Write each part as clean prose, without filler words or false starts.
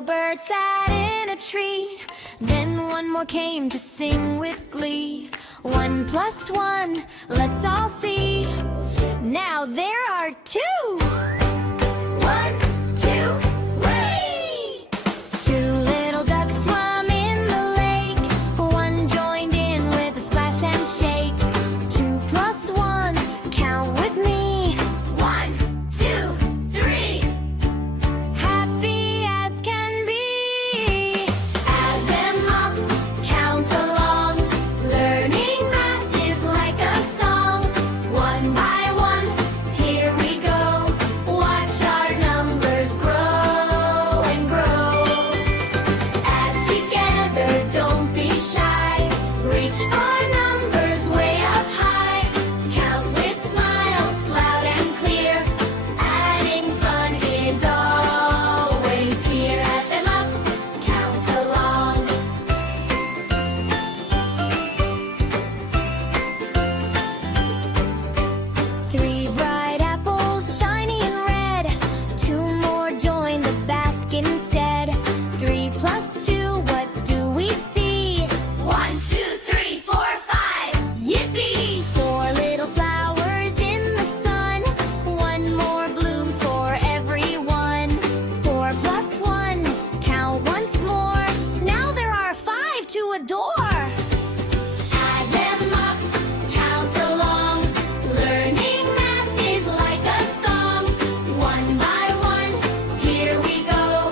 little bird sat in a tree. Then one more came to sing with glee. 1 plus 1, let's all see. Now there are 2. 1, 2, whee! 2 little ducks swam in the lake. One joined in with a splash and shake. 2 plus 1, count with me. 1, 2, 3. Happy as can be. Add them up, count along. Learning math is like a song. 1 by 1, here we go. Watch our numbers grow and grow. Add together, don't be shy. Reach for numbers way up high. Count with smiles, loud and clear. Adding fun is always here. Add them up, count along. 3 bright apples, shiny and red. 2 more join the basket instead. 3 plus 2, what do we see? 1, 2, 3, 4, 5. Yippee! 4 little flowers in the sun. 1 more bloom for everyone. 4 plus 1, count once more. Now there are 5 to adore. Add them up, count along. Learning math is like a song. 1 by 1, here we go.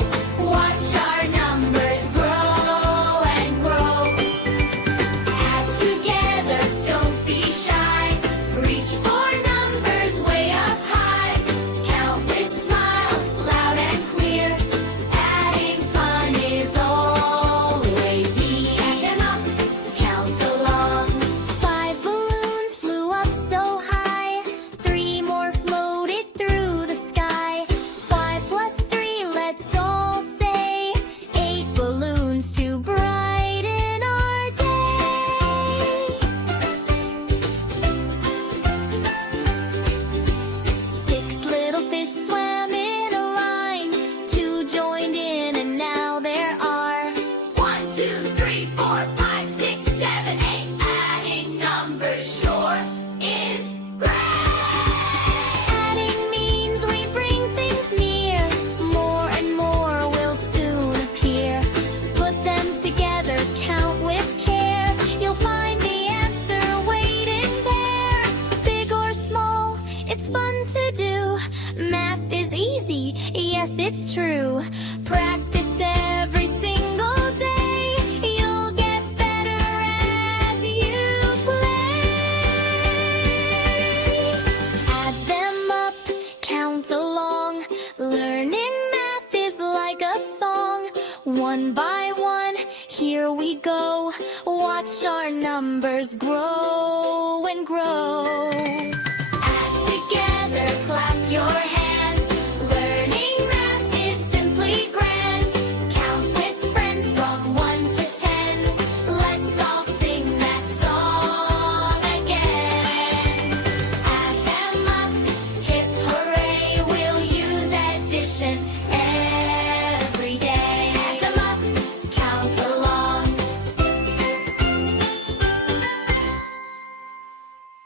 Watch our numbers grow and grow. Add together, don't be shy. Reach for numbers way up high. Count with smiles, loud and clear. Adding fun is always here. Add them up, count along. 5 balloons flew up so high. 3 more floated through the sky. 5 plus 3, let's all say. 8 balloons to brighten our day. 6 little fish swam in a line. 2 joined in and now there are 1, 2, 3, 4, 5, 6, 7, 8. Adding numbers sure is great. Adding means we bring things near. More and more will soon appear. Put them together, count with care. You'll find the answer waiting there. Big or small, it's fun to do. Math is easy, yes, it's true. Practice every single day. You'll get better as you play. Add them up, count along. Learning math is like a song. 1 by 1, here we go. Watch our numbers grow and grow.